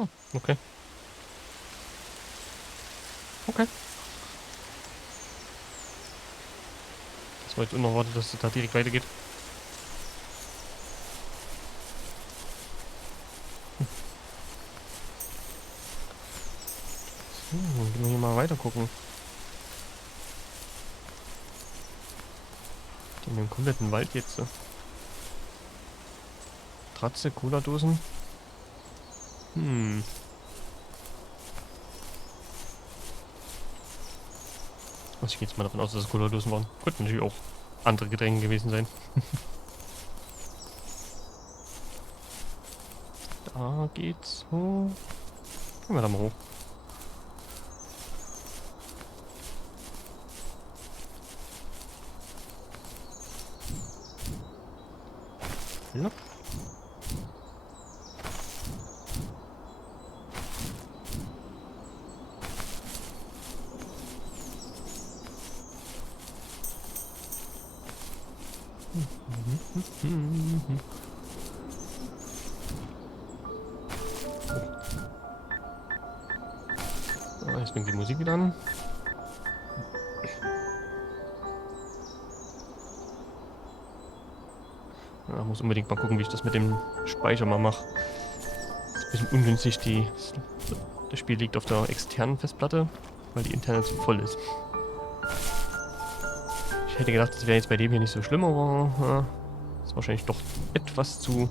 Hm, okay. Okay. Das war jetzt unerwartet, dass es da direkt weitergeht. So, gehen wir hier mal weiter gucken. In dem kompletten Wald jetzt. Tratze, Cola-Dosen. Also ich gehe jetzt mal davon aus, dass es Cola-Dosen waren. Könnten natürlich auch andere Getränke gewesen sein. Da geht's hoch. Gehen wir da mal hoch. Ja. So, jetzt fängt die Musik wieder an. Ja, muss unbedingt mal gucken, wie ich das mit dem Speicher mal mache. Ist ein bisschen ungünstig, das Spiel liegt auf der externen Festplatte, weil die interne zu voll ist. Ich hätte gedacht, das wäre jetzt bei dem hier nicht so schlimm, aber ja, ist wahrscheinlich doch etwas zu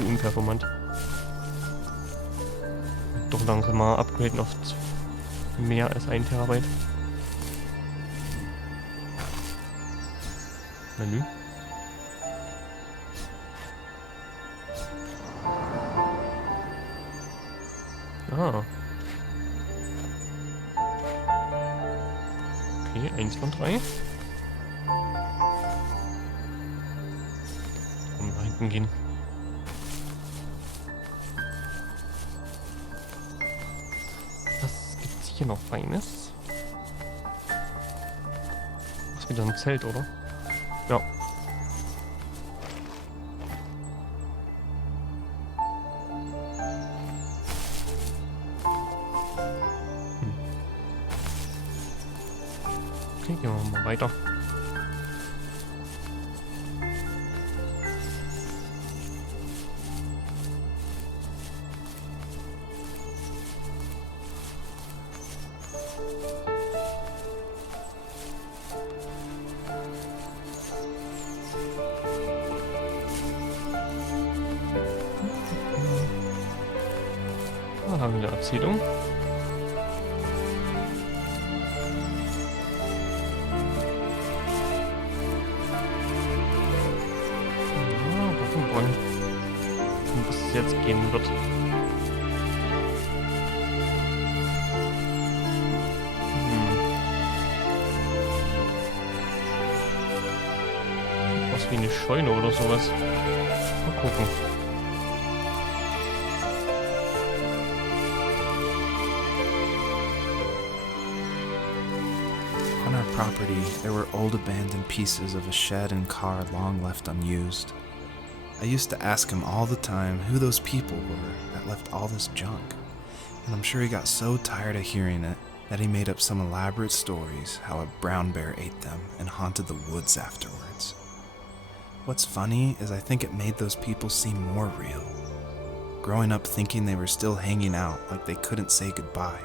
unperformant. Doch langsam mal upgraden auf mehr als 1 Terabyte. Menü. Ah. Okay, 1 von 3. Nach hinten gehen. Was gibt's hier noch Feines? Das ist wieder ein Zelt, oder? Ja. Okay, gehen wir mal weiter. Da haben wir eine Erzählung. Um was es jetzt gehen wird. Was wie eine Scheune oder sowas. Mal gucken. On our property, there were old abandoned pieces of a shed and car long left unused. I used to ask him all the time who those people were that left all this junk, and I'm sure he got so tired of hearing it that he made up some elaborate stories how a brown bear ate them and haunted the woods afterwards. What's funny is I think it made those people seem more real. Growing up thinking they were still hanging out like they couldn't say goodbye.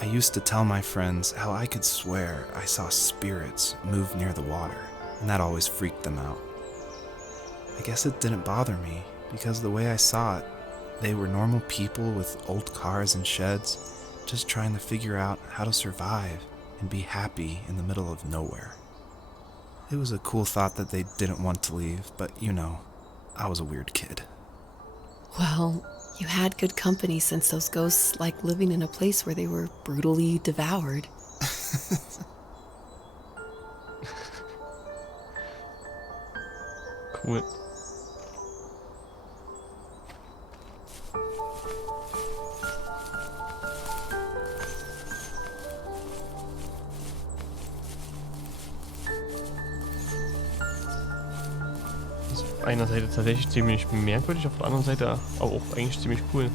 I used to tell my friends how I could swear I saw spirits move near the water, and that always freaked them out. I guess it didn't bother me, because the way I saw it, they were normal people with old cars and sheds, just trying to figure out how to survive and be happy in the middle of nowhere. It was a cool thought that they didn't want to leave, but you know, I was a weird kid. Well, you had good company since those ghosts like living in a place where they were brutally devoured. Cool. einer Seite tatsächlich ziemlich merkwürdig, auf der anderen Seite aber auch eigentlich ziemlich cool.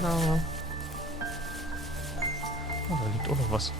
Na. Oh, da liegt auch noch was.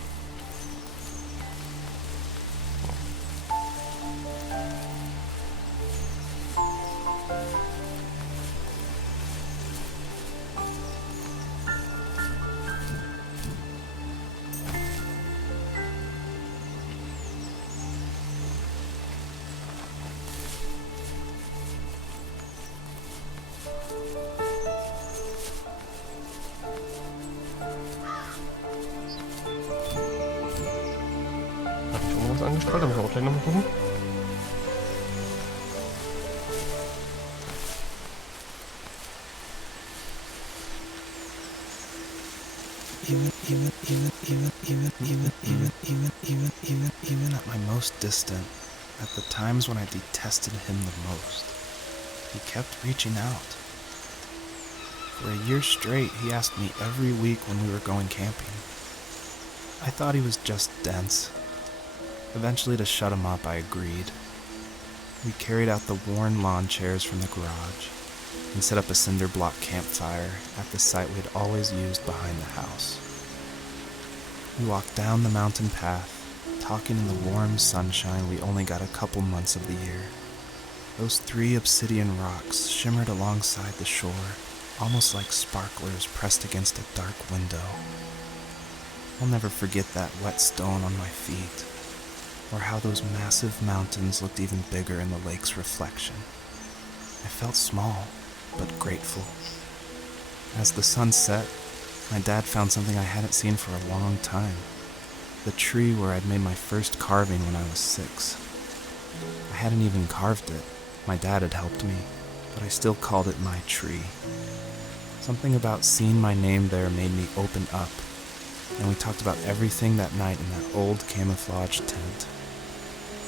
Angestrahlt, da müssen wir auch gleich nochmal gucken. Even at my most distant, at the times when I detested him the most, he kept reaching out. For a year straight, he asked me every week when we were going camping. I thought he was just dense. Eventually, to shut him up, I agreed. We carried out the worn lawn chairs from the garage and set up a cinder block campfire at the site we had always used behind the house. We walked down the mountain path, talking in the warm sunshine we only got a couple months of the year. Those 3 obsidian rocks shimmered alongside the shore, almost like sparklers pressed against a dark window. I'll never forget that wet stone on my feet, or how those massive mountains looked even bigger in the lake's reflection. I felt small, but grateful. As the sun set, my dad found something I hadn't seen for a long time. The tree where I'd made my first carving when I was 6. I hadn't even carved it. My dad had helped me, but I still called it my tree. Something about seeing my name there made me open up, and we talked about everything that night in that old camouflage tent.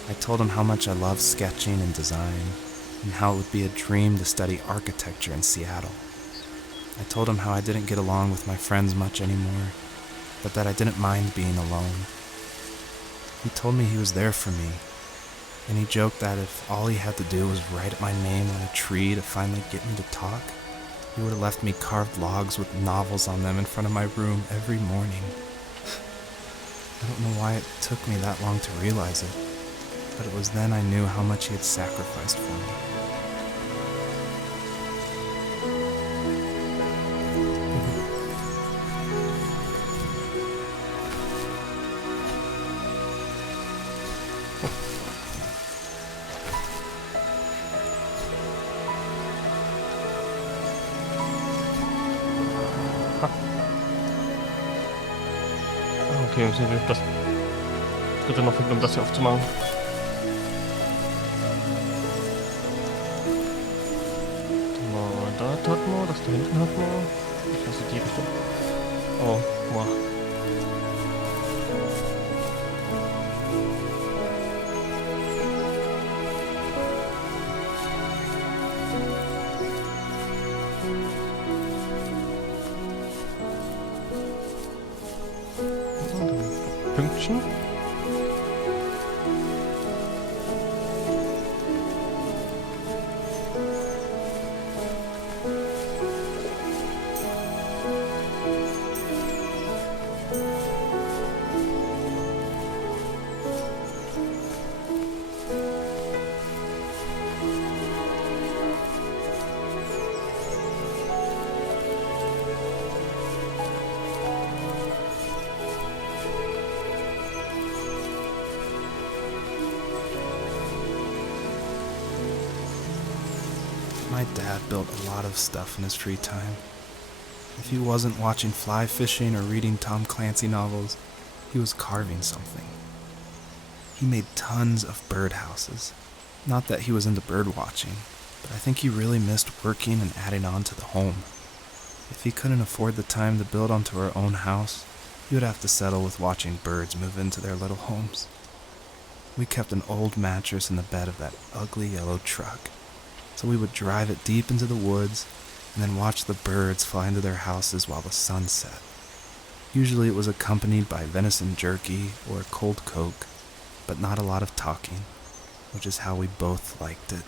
I told him how much I loved sketching and design, and how it would be a dream to study architecture in Seattle. I told him how I didn't get along with my friends much anymore, but that I didn't mind being alone. He told me he was there for me, and he joked that if all he had to do was write my name on a tree to finally get me to talk, he would have left me carved logs with novels on them in front of my room every morning. I don't know why it took me that long to realize it, but it was then I knew how much he had sacrificed for me. Okay, wir müssen das dritte noch finden, um das hier aufzumachen. Da hatten wir, das da hinten hatten wir. Ich weiß nicht, die Richtung. Oh, wow. Pünktchen. My dad built a lot of stuff in his free time. If he wasn't watching fly fishing or reading Tom Clancy novels, he was carving something. He made tons of birdhouses, Not that he was into bird watching, but I think he really missed working and adding on to the home. If he couldn't afford the time to build onto our own house, he would have to settle with watching birds move into their little homes. We kept an old mattress in the bed of that ugly yellow truck, so we would drive it deep into the woods and then watch the birds fly into their houses while the sun set. Usually it was accompanied by venison jerky or cold Coke, but not a lot of talking, which is how we both liked it.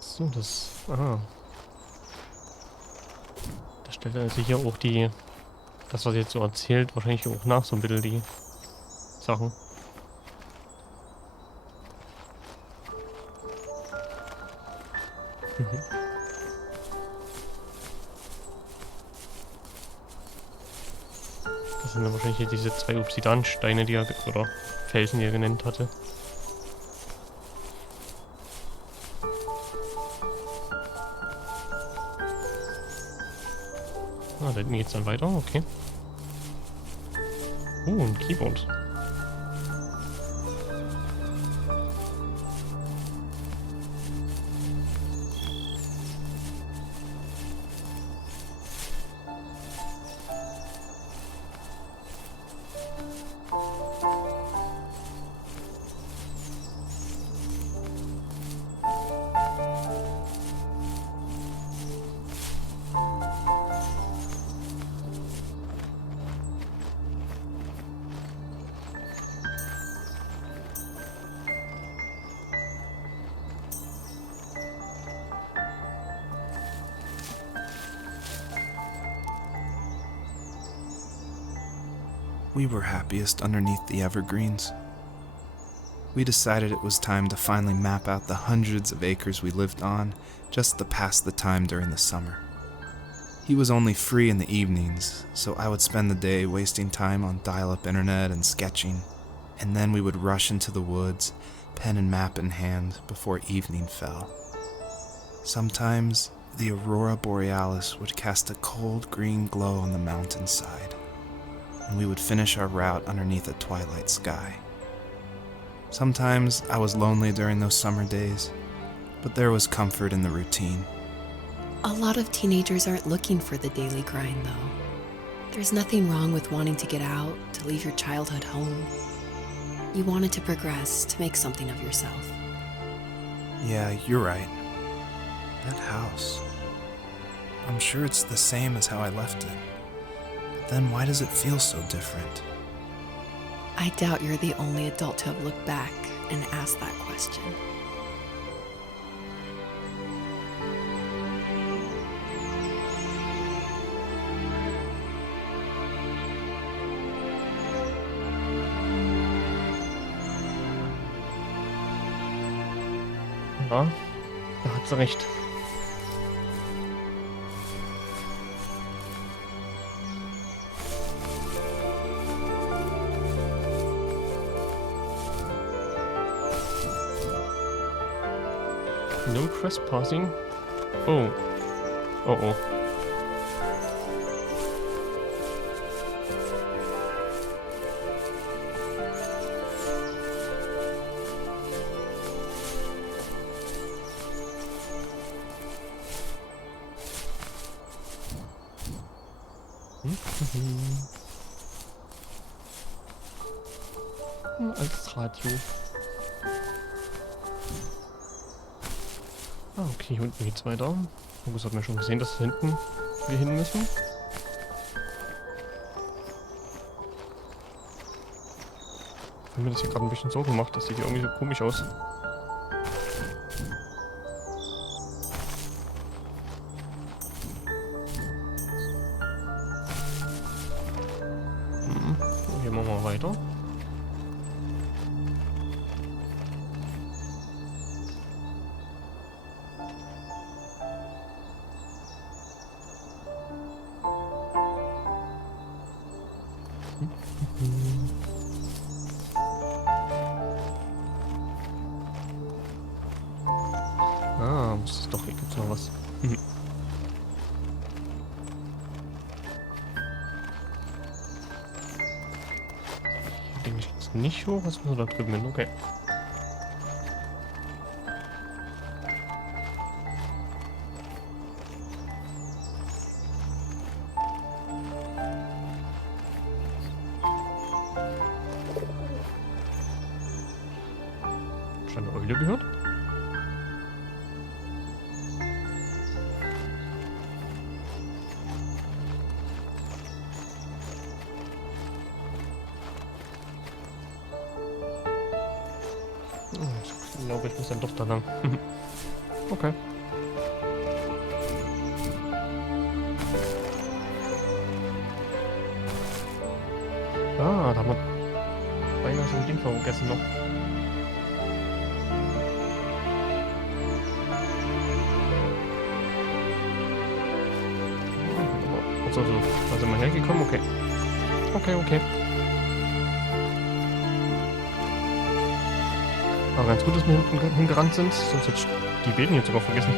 So, das... Ah. Da stellt er sich ja auch die... Das, was er jetzt so erzählt, wahrscheinlich auch nach so ein bisschen die Sachen. Mhm. Das sind dann wahrscheinlich diese 2 Obsidiansteine, die er... oder Felsen, die er genannt hatte. Ah, da hinten geht's dann weiter, okay. Ein Keyboard. We were happiest underneath the evergreens. We decided it was time to finally map out the hundreds of acres we lived on just to pass the time during the summer. He was only free in the evenings, so I would spend the day wasting time on dial-up internet and sketching, and then we would rush into the woods, pen and map in hand, before evening fell. Sometimes, the aurora borealis would cast a cold green glow on the mountainside, and we would finish our route underneath a twilight sky. Sometimes I was lonely during those summer days, but there was comfort in the routine. A lot of teenagers aren't looking for the daily grind, though. There's nothing wrong with wanting to get out, to leave your childhood home. You wanted to progress, to make something of yourself. Yeah, you're right. That house. I'm sure it's the same as how I left it. But then why does it feel so different? I doubt you're the only adult to have looked back and asked that question. Ja, da hat sie recht. No trespassing. Oh. Oh oh. Als Radio. Ah, okay, hier unten geht's weiter. August hat mir schon gesehen, dass hinten wir hin müssen. Ich habe mir das hier gerade ein bisschen Sorgen gemacht, das sieht hier irgendwie so komisch aus. Hier machen wir weiter. Ah, muss es doch, hier gibt's noch was. Mhm. Hier denke ich jetzt nicht hoch, was muss da drüben hin? Okay. Schon eine Eule gehört? Ich glaube, ich muss dann doch da lang. Okay. Ah, da haben wir beinahe schon ein Ding vergessen noch. So, da sind wir hergekommen, okay. Okay. Aber ganz gut, dass wir hinten hingerannt sind, sonst hätte ich die Beten jetzt sogar vergessen.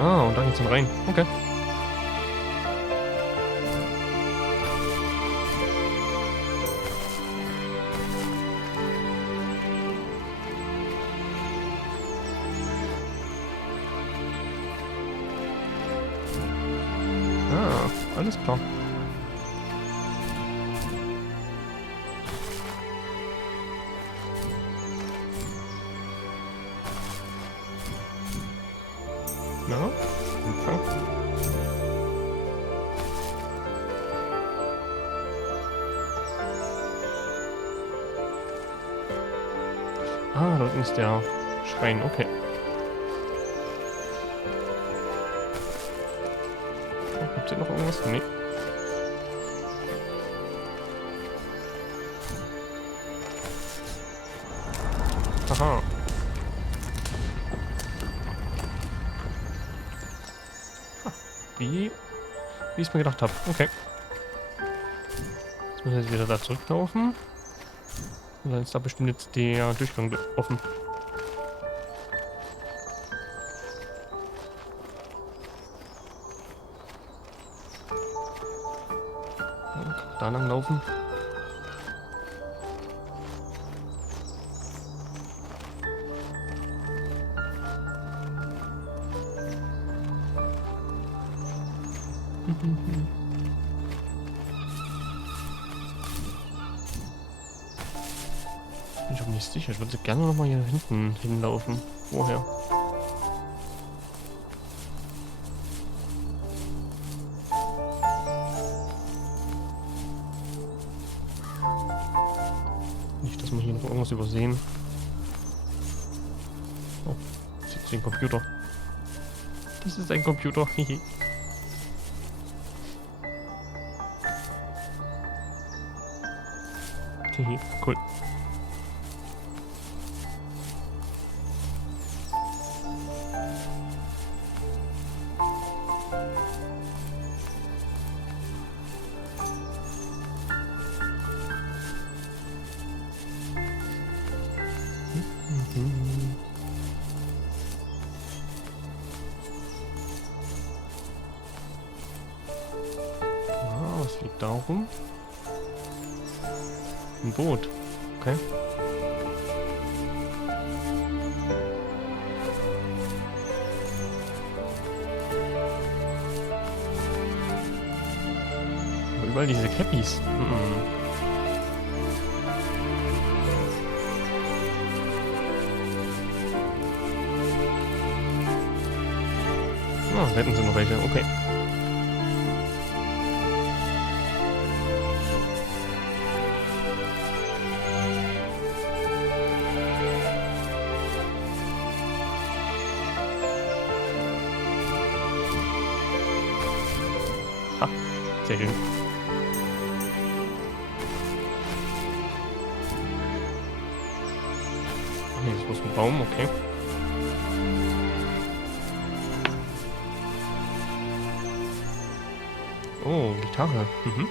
Ah, und da geht's dann rein. Okay. Ah, alles klar. Na, Empfang. Ah, dort ist der Schrein, okay. Oh, gibt's hier noch irgendwas? Nee. Aha. Wie ich es mir gedacht habe. Okay. Jetzt müssen wir jetzt wieder da zurücklaufen. Und dann ist da bestimmt jetzt der Durchgang offen. Da lang laufen. Bin ich auch nicht sicher. Ich würde gerne noch mal hier hinten hinlaufen. Woher? Nicht, dass wir hier noch irgendwas übersehen. Oh, das ist ein Computer. Das ist ein Computer. Hihi. Cool. Ah, was liegt da rum? Ein Boot. Okay. Aber überall diese Cappies. Ah, da hätten sie noch welche. Okay. Ha, sehr schön. Hier ist bloß ein Baum, okay. Oh, Gitarre. Mhm.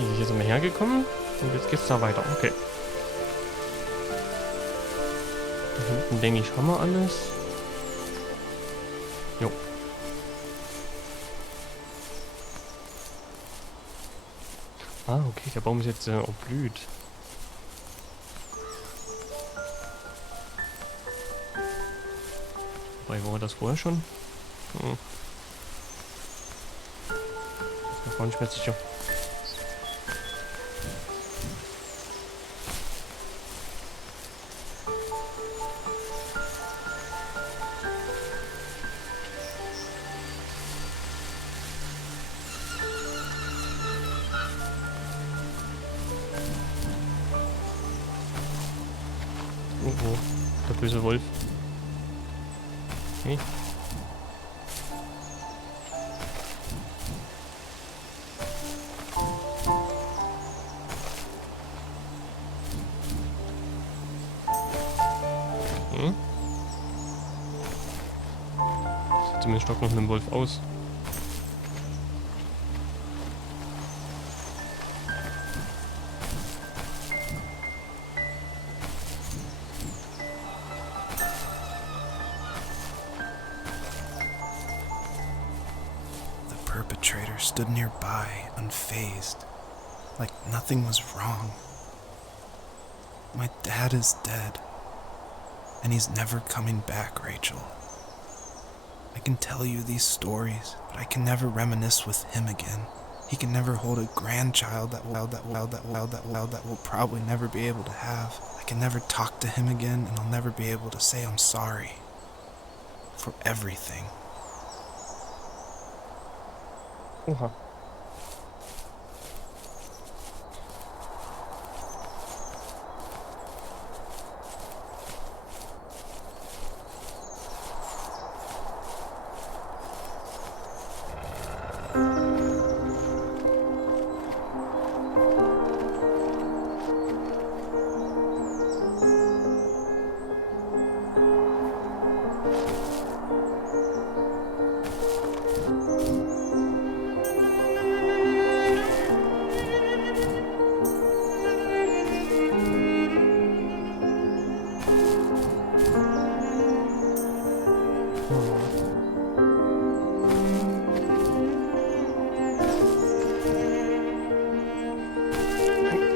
Hier sind wir hergekommen und jetzt geht's da weiter. Okay. Da hinten, denke ich, haben wir alles. Jo. Ah, okay, der Baum ist jetzt blüht. Wobei, war das vorher schon? Hm. Das war nicht mehr sicher. Oh, der böse Wolf. Okay. Hm. Sieht zumindest doch noch einem Wolf aus. The perpetrator stood nearby, unfazed, like nothing was wrong. My dad is dead, and he's never coming back, Rachel. I can tell you these stories, but I can never reminisce with him again. He can never hold a grandchild that we'll probably never be able to have. I can never talk to him again, and I'll never be able to say I'm sorry for everything. Oha.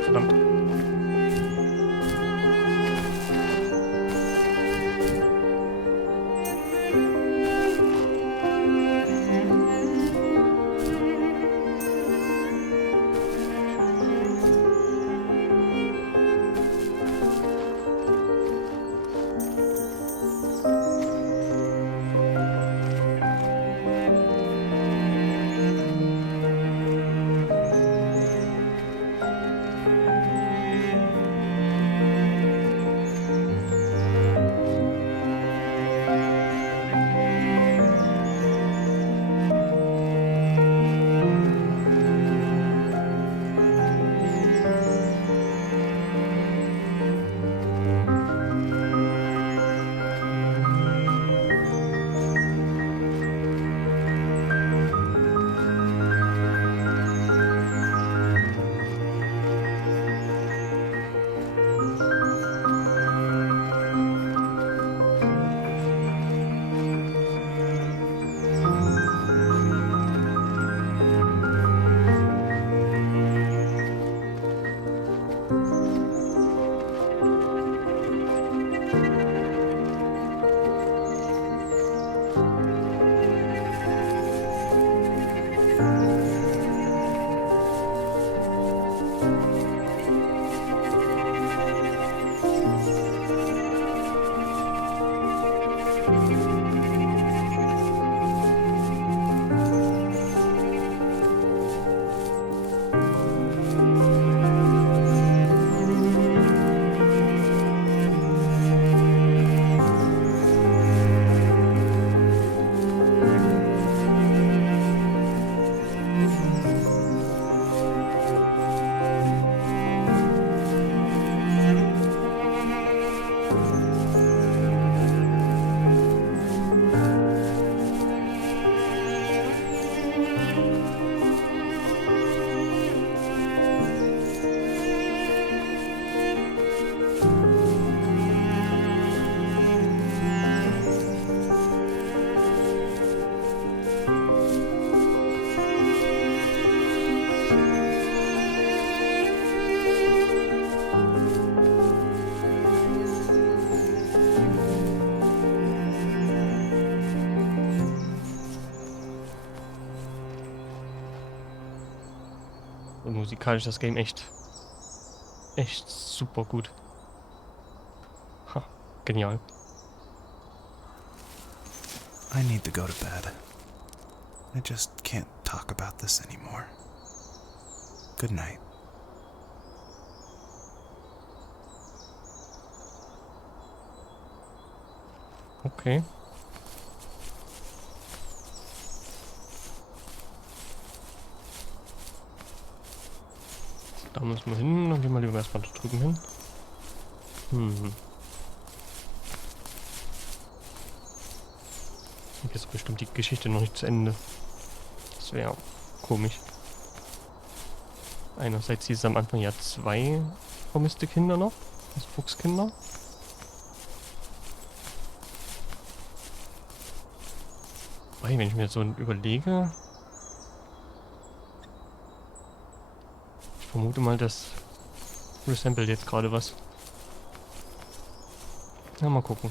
Verdammt. Und musikalisch das Game echt super gut. Ha, genial. I need to go to bed. I just can't talk about this anymore. Good night. Okay. Da müssen wir hin, dann gehen wir lieber erstmal da drüben hin. Jetzt ist bestimmt die Geschichte noch nicht zu Ende. Das wäre komisch. Einerseits hieß es am Anfang ja 2 vermisste Kinder noch. Also Fuchskinder. Wobei, wenn ich mir so überlege... Ich vermute mal, das resampelt jetzt gerade was. Ja, mal gucken.